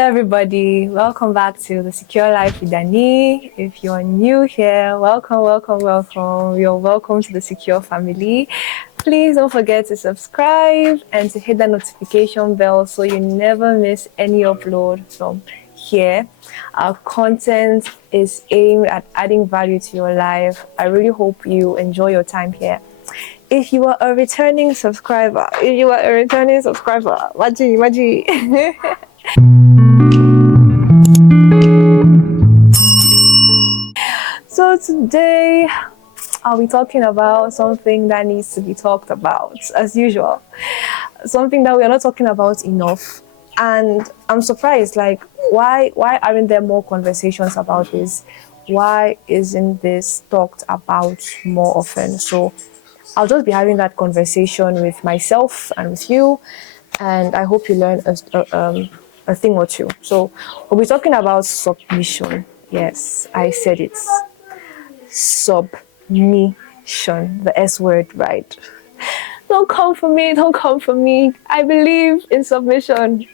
everybody. Welcome back to The Secure Life with Dani. If you're new here, welcome. You're welcome to the Secure family. Please don't forget to subscribe and to hit that notification bell so you never miss any upload from here. Our content is aimed at adding value to your life. I really hope you enjoy your time here. If you are a returning subscriber, Maji. So today I'll be talking about something that needs to be talked about, as usual. Something that we are not talking about enough. And I'm surprised, like, why aren't there more conversations about this? Why isn't this talked about more often? So I'll just be having that conversation with myself and with you, and I hope you learn a thing or two. So we'll be talking about submission. Yes, I said it. Submission, the S word, right? Don't come for me. I believe in submission.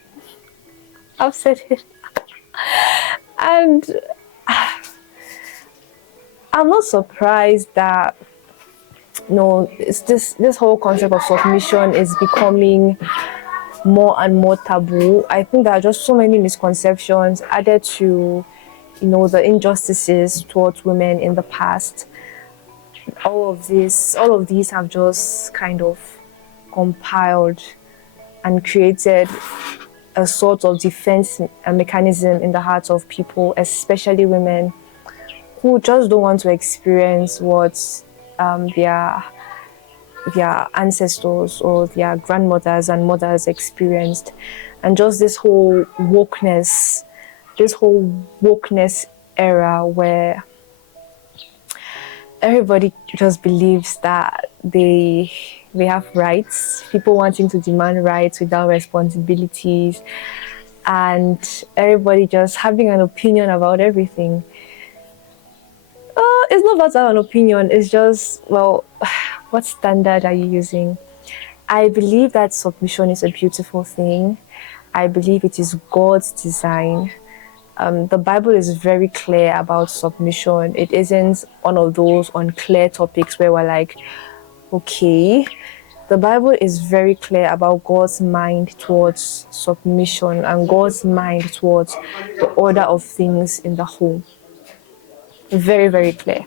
I've said it. And I'm not surprised that it's this whole concept of submission is becoming more and more taboo. I think there are just so many misconceptions added to the injustices towards women in the past. All of these have just kind of compiled and created a sort of defense mechanism in the hearts of people, especially women, who just don't want to experience what their ancestors or their grandmothers and mothers experienced. And just this whole wokeness era where everybody just believes that they have rights, people wanting to demand rights without responsibilities, and everybody just having an opinion about everything. It's not about to have an opinion, it's just, well, what standard are you using? I believe that submission is a beautiful thing. I believe it is God's design. The Bible is very clear about submission. It isn't one of those unclear topics where we're like, okay. The Bible is very clear about God's mind towards submission and God's mind towards the order of things in the home. Very, very clear.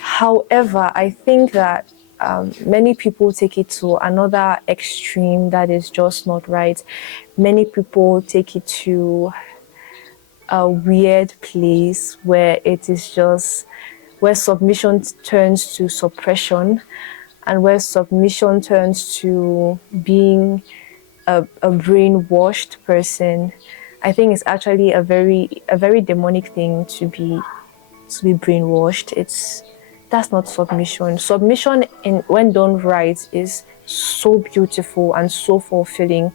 However, I think that many people take it to another extreme that is just not right. Many people take it to a weird place where it is just where submission turns to suppression, and where submission turns to being a brainwashed person. I think it's actually a very demonic thing to be brainwashed. That's not submission. Submission, when done right, is so beautiful and so fulfilling.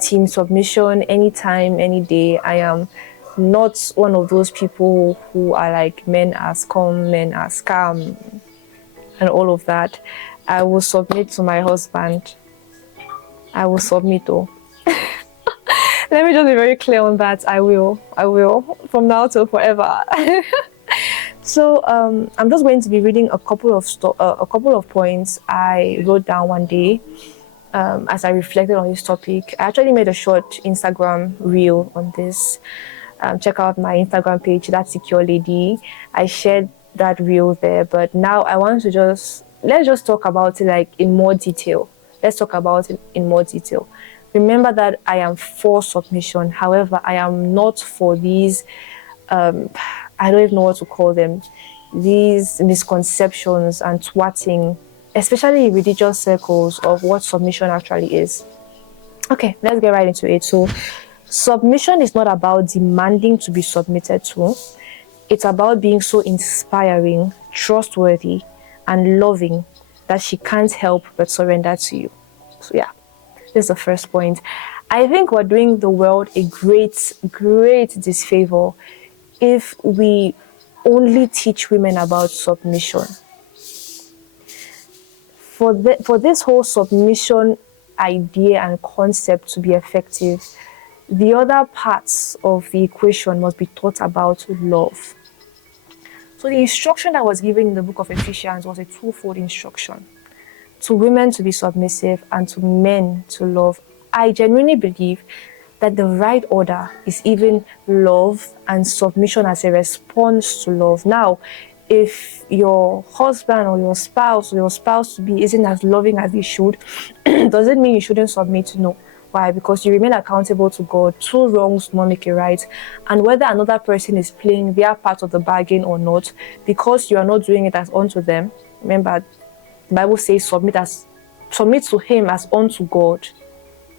Team submission anytime, any day. I am not one of those people who are like men are scum, men are scam, and all of that. I will submit to my husband. I will submit though. Let me just be very clear on that. I will from now till forever. So I'm just going to be reading a couple of points I wrote down one day as I reflected on this topic. I actually made a short Instagram reel on this. Check out my Instagram page, That's Secure Lady. I shared that reel there, but now I want to let's just talk about it like in more detail. Let's talk about it in more detail. Remember that I am for submission. However, I am not for these I don't even know what to call them, these misconceptions and twatting, especially in religious circles, of what submission actually is. Okay, let's get right into it. So, submission is not about demanding to be submitted to. It's about being so inspiring, trustworthy, and loving that she can't help but surrender to you. So yeah, this is the first point. I think we're doing the world a great disfavor if we only teach women about submission. For this whole submission idea and concept to be effective, the other parts of the equation must be taught about love. So the instruction that was given in the book of Ephesians was a twofold instruction: to women to be submissive and to men to love. I genuinely believe that the right order is even love and submission as a response to love. Now, if your husband or your spouse to be isn't as loving as they should, does it mean you shouldn't submit? No. Why? Because you remain accountable to God. Two wrongs do not make a right. And whether another person is playing their part of the bargain or not, because you are not doing it as unto them, remember, the Bible says submit to him as unto God.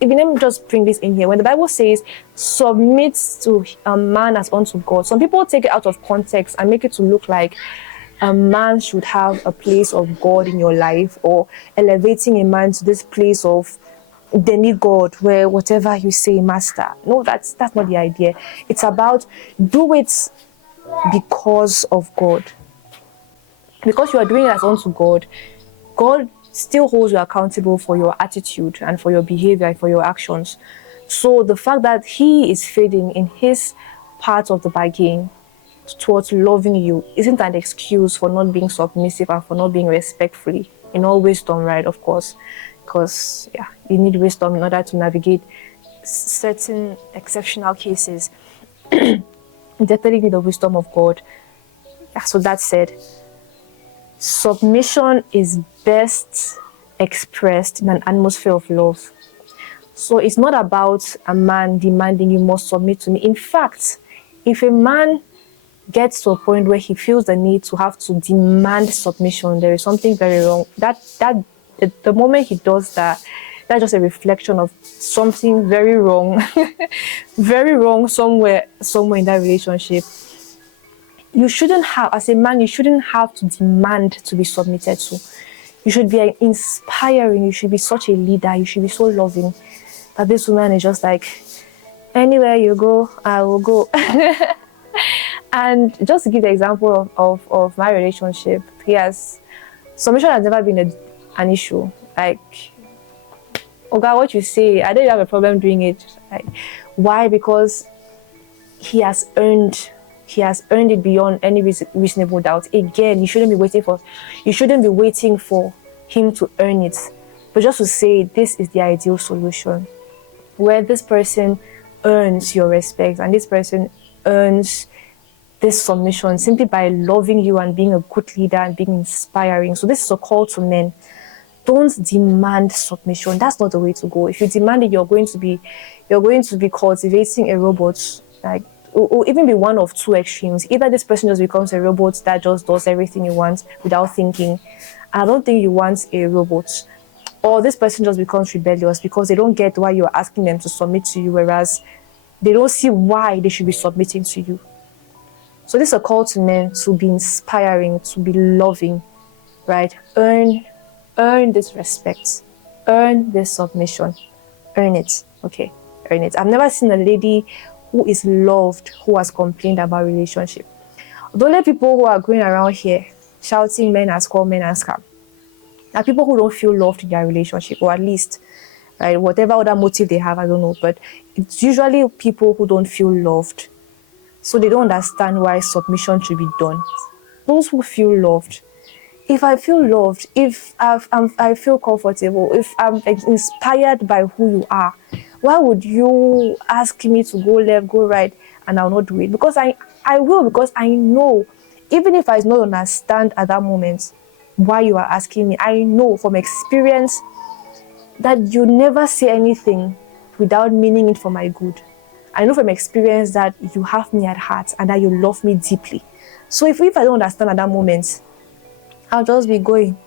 Even let me just bring this in here. When the Bible says submit to a man as unto God, some people take it out of context and make it to look like a man should have a place of God in your life, or elevating a man to this place of demigod where whatever you say, master. No, that's not the idea. It's about do it because of God. Because you are doing it as unto God, God still holds you accountable for your attitude and for your behavior and for your actions. So the fact that he is failing in his part of the bargain towards loving you isn't an excuse for not being submissive and for not being respectfully, in all wisdom, right? Of course, because you need wisdom in order to navigate certain exceptional cases. Definitely need the wisdom of God. So that said, submission is best expressed in an atmosphere of love. So it's not about a man demanding you must submit to me. In fact, if a man gets to a point where he feels the need to have to demand submission, there is something very wrong. The moment he does that, that's just a reflection of something very wrong, very wrong somewhere in that relationship. You shouldn't have, as a man, you shouldn't have to demand to be submitted to. You should be inspiring. You should be such a leader. You should be so loving that this woman is just like, anywhere you go, I will go. And just to give the example of my relationship, yes, submission has never been an issue. Like, oh God, what you say, I don't have a problem doing it. Like, why? Because he has earned it beyond any reasonable doubt. Again, you shouldn't be waiting for him to earn it, but just to say this is the ideal solution, where this person earns your respect and this person earns this submission simply by loving you and being a good leader and being inspiring. So this is a call to men. Don't demand submission. That's not the way to go. If you demand it, you're going to be cultivating a robot. Like, or even be one of two extremes. Either this person just becomes a robot that just does everything you want without thinking. I don't think you want a robot. Or this person just becomes rebellious because they don't get why you're asking them to submit to you, whereas they don't see why they should be submitting to you. So this is a call to men to be inspiring, to be loving, right? Earn this respect. Earn this submission. Earn it. Okay, earn it. I've never seen a lady who is loved who has complained about relationship. The only people who are going around here shouting men as call, men as scam, are people who don't feel loved in their relationship, or at least, right, whatever other motive they have, I don't know, but it's usually people who don't feel loved. So they don't understand why submission should be done. Those who feel loved, if I feel loved, if I feel comfortable, if I'm inspired by who you are, why would you ask me to go left, go right, and I'll not do it? Because I will, because I know, even if I don't understand at that moment why you are asking me, I know from experience that you never say anything without meaning it for my good. I know from experience that you have me at heart and that you love me deeply. So if I don't understand at that moment, I'll just be going.